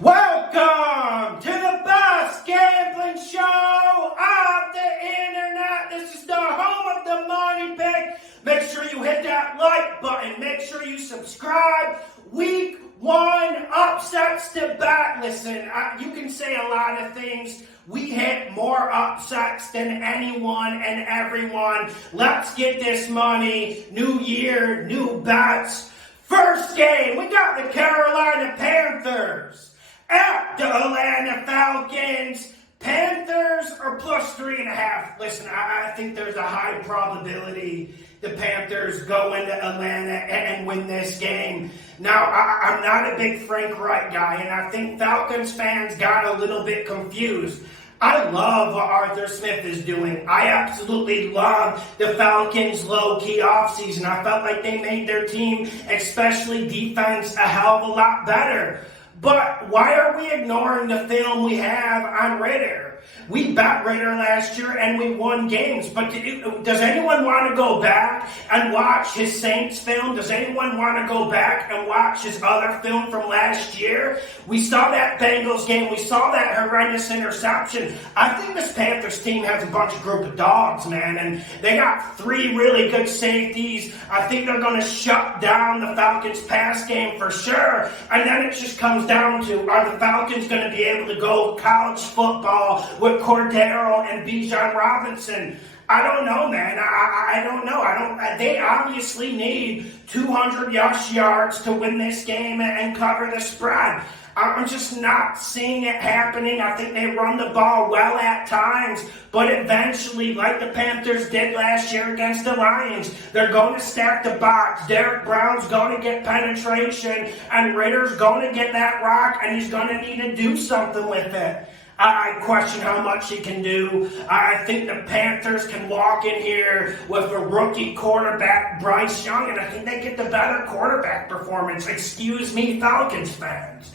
Welcome to the best gambling show on the internet. This is the home of the money pick. Make sure you hit that like button. Make sure you subscribe. Week 1 upsets to bet. Listen, you can say a lot of things. We hit more upsets than anyone and everyone. Let's get this money. New year, new bets. First game, we got the Carolina Panthers at the Atlanta Falcons. Panthers are plus 3.5. Listen, I think there's a high probability the Panthers go into Atlanta and win this game. Now, I'm not a big Frank Reich guy, and I think Falcons fans got a little bit confused. I love what Arthur Smith is doing. I absolutely love the Falcons' low-key offseason. I felt like they made their team, especially defense, a hell of a lot better. But why are we ignoring the film we have on Ritter? We bet Ritter last year and we won games, but does anyone want to go back and watch his Saints film? Does anyone want to go back and watch his other film from last year? We saw that Bengals game. We saw that horrendous interception. I think this Panthers team has a bunch of group of dogs, man, and they got 3 really good safeties. I think they're going to shut down the Falcons' pass game for sure, and then it just comes down to, are the Falcons going to be able to go college football with Cordero and Bijan Robinson? I don't know, man. I don't know. They obviously need 200 yards to win this game and cover the spread. I'm just not seeing it happening. I think they run the ball well at times, but eventually, like the Panthers did last year against the Lions, they're going to stack the box. Derek Brown's going to get penetration, and Ritter's going to get that rock, and he's going to need to do something with it. I question how much he can do. I think the Panthers can walk in here with a rookie quarterback, Bryce Young, and I think they get the better quarterback performance. Excuse me, Falcons fans.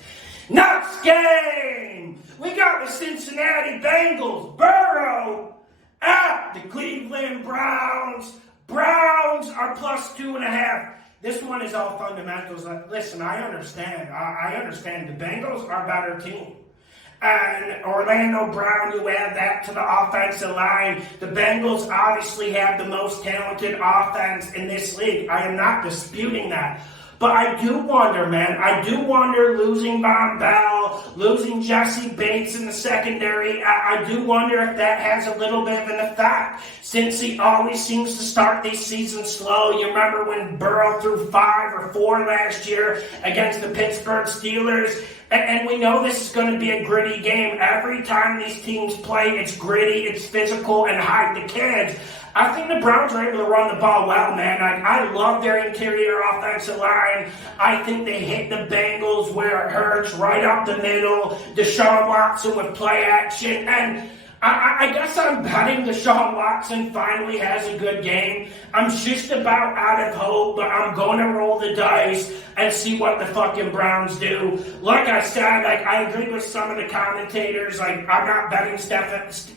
Next game, we got the Cincinnati Bengals, Burrow, at the Cleveland Browns. Browns are plus 2.5. This one is all fundamentals. Listen, I understand. I understand the Bengals are a better team. And Orlando Brown, you add that to the offensive line. The Bengals obviously have the most talented offense in this league. I am not disputing that. But I do wonder, man. I do wonder, losing Von Bell, losing Jesse Bates in the secondary, I do wonder if that has a little bit of an effect, since he always seems to start these seasons slow. You remember when Burrow threw 5 or 4 last year against the Pittsburgh Steelers? And we know this is going to be a gritty game. Every time these teams play, it's gritty, it's physical, and hide the kids. I think the Browns are able to run the ball well, man. I love their interior offensive line. I think they hit the Bengals where it hurts, right up the middle. Deshaun Watson with play action. And I guess I'm betting Deshaun Watson finally has a good game. I'm just about out of hope, but I'm going to roll the dice and see what the fucking Browns do. Like I said, I agree with some of the commentators. I'm not betting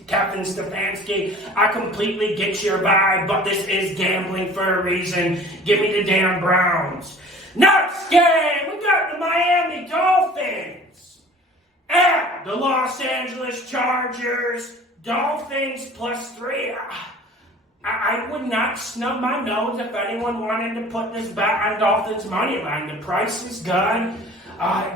Kevin Stefanski. I completely get your vibe, but this is gambling for a reason. Give me the damn Browns. Next game, we got the Miami Dolphins at the Los Angeles Chargers. Dolphins plus 3. I would not snub my nose if anyone wanted to put this bet on Dolphins money line. The price is good.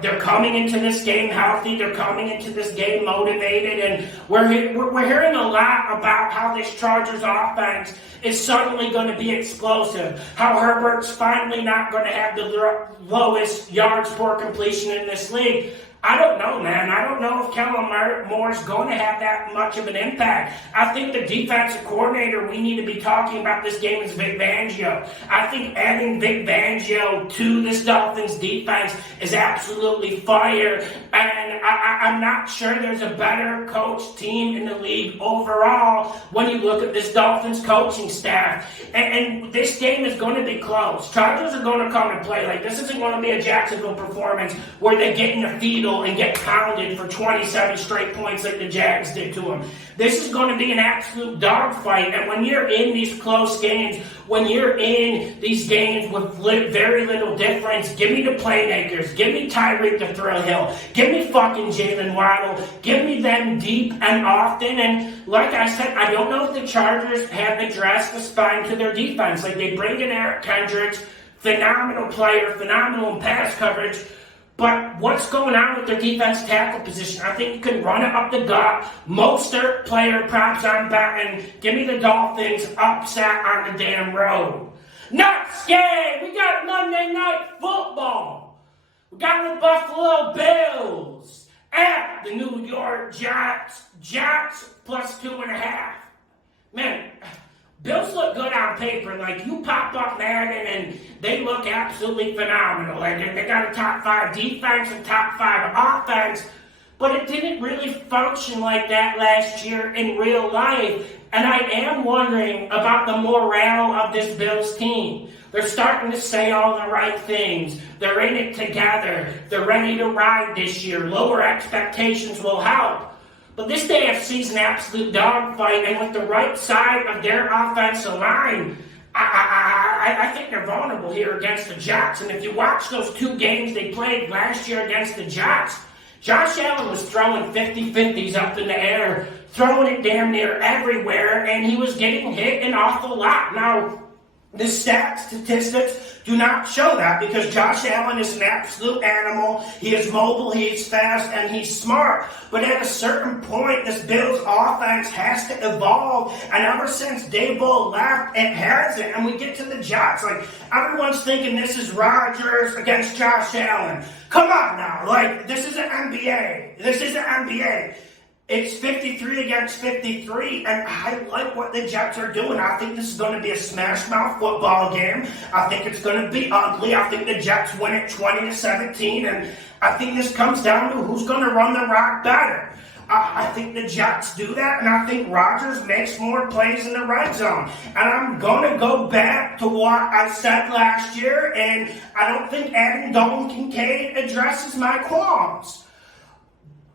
They're coming into this game healthy. They're coming into this game motivated, and we're hearing a lot about how this Chargers offense is suddenly going to be explosive. How Herbert's finally not going to have the lowest yards per completion in this league. I don't know, man. I don't know if Kellen Moore's going to have that much of an impact. I think the defensive coordinator we need to be talking about this game is Vic Fangio. I think adding Vic Fangio to this Dolphins defense is absolutely fire. And I'm not sure there's a better coach team in the league overall when you look at this Dolphins coaching staff. And this game is going to be close. Chargers are going to come and play. Like, this isn't going to be a Jacksonville performance where they get in the field heel and get pounded for 27 straight points like the Jags did to him. This is going to be an absolute dogfight, and when you're in these close games, when you're in these games with very little difference, give me the playmakers, give me Tyreek the Thrill Hill, give me fucking Jalen Waddle, give me them deep and often, and like I said, I don't know if the Chargers have addressed the spine to their defense. Like, they bring in Eric Kendricks, phenomenal player, phenomenal in pass coverage, but what's going on with their defense tackle position? I think you can run it up the gut. Mostert player props on betting. Give me the Dolphins upset on the damn road. Next game, we got Monday Night Football. We got the Buffalo Bills at the New York Jets. Jets plus 2.5. Man, Bills look good on paper. Like, you pop up Madden and they look absolutely phenomenal. Like, they got a top 5 defense and top 5 offense, but it didn't really function like that last year in real life. And I am wondering about the morale of this Bills team. They're starting to say all the right things. They're in it together. They're ready to ride this year. Lower expectations will help. But this AFC is an absolute dogfight, and with the right side of their offensive line, I think they're vulnerable here against the Jets. And if you watch those 2 games they played last year against the Jets, Josh Allen was throwing 50-50s up in the air, throwing it damn near everywhere, and he was getting hit an awful lot. Now, the statistics do not show that, because Josh Allen is an absolute animal. He is mobile, he is fast, and he's smart. But at a certain point, this Bills offense has to evolve. And ever since Daboll left, it hasn't. And we get to the Jets. Like, everyone's thinking this is Rodgers against Josh Allen. Come on now. Like, this is an NBA. This is an NBA. It's 53 against 53, and I like what the Jets are doing. I think this is going to be a smash-mouth football game. I think it's going to be ugly. I think the Jets win it 20-17, and I think this comes down to who's going to run the rock better. I think the Jets do that, and I think Rodgers makes more plays in the red zone. And I'm going to go back to what I said last year, and I don't think adding Dalton Kincaid addresses my qualms.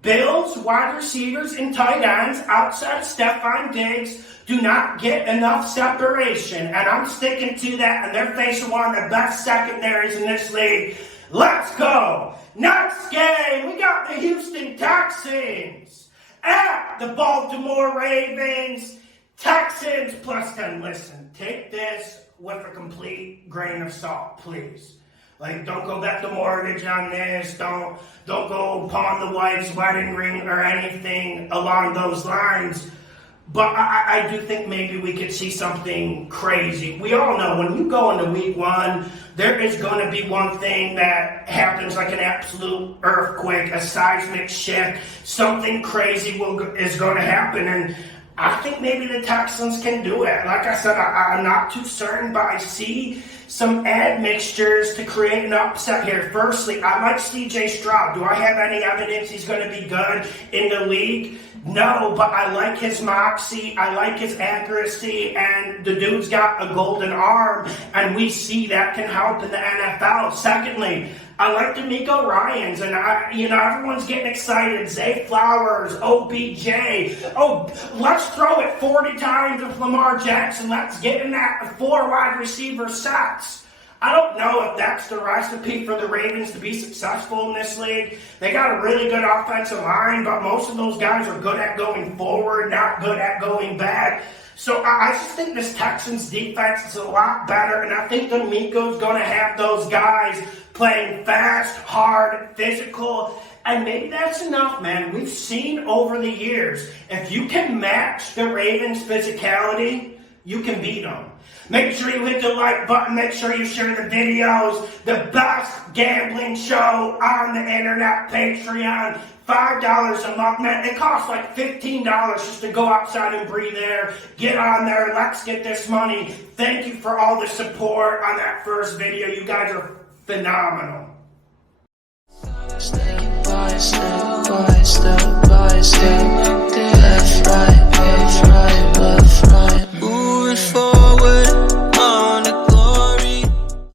Bills, wide receivers, and tight ends outside of Stephon Diggs do not get enough separation, and I'm sticking to that, and they're facing one of the best secondaries in this league. Let's go! Next game, we got the Houston Texans at the Baltimore Ravens. Texans plus 10. Listen, take this with a complete grain of salt, please. Like, don't go bet the mortgage on this. Don't go pawn the wife's wedding ring or anything along those lines. But I do think maybe we could see something crazy. We all know when you go into week 1, there is going to be one thing that happens like an absolute earthquake, a seismic shift. Something crazy is going to happen. And I think maybe the Texans can do it. Like I said, I'm not too certain, but I see some admixtures to create an upset here. Firstly, I like C.J. Stroud. Do I have any evidence he's going to be good in the league? No, but I like his moxie, I like his accuracy, and the dude's got a golden arm, and we see that can help in the NFL. Secondly, I like DeMeco Ryans, and everyone's getting excited. Zay Flowers, OBJ. Oh, let's throw it 40 times with Lamar Jackson. Let's get in that 4 wide receiver sets. I don't know if that's the recipe for the Ravens to be successful in this league. They got a really good offensive line, but most of those guys are good at going forward, not good at going back. So I just think this Texans defense is a lot better, and I think DeMeco's going to have those guys playing fast, hard, physical, and maybe that's enough, man. We've seen over the years, if you can match the Ravens' physicality, you can beat them. Make sure you hit the like button. Make sure you share the videos. The best gambling show on the internet, Patreon. $5 a month, man. It costs like $15 just to go outside and breathe air. Get on there. Let's get this money. Thank you for all the support on that first video. You guys are phenomenal. Step by step by step by step.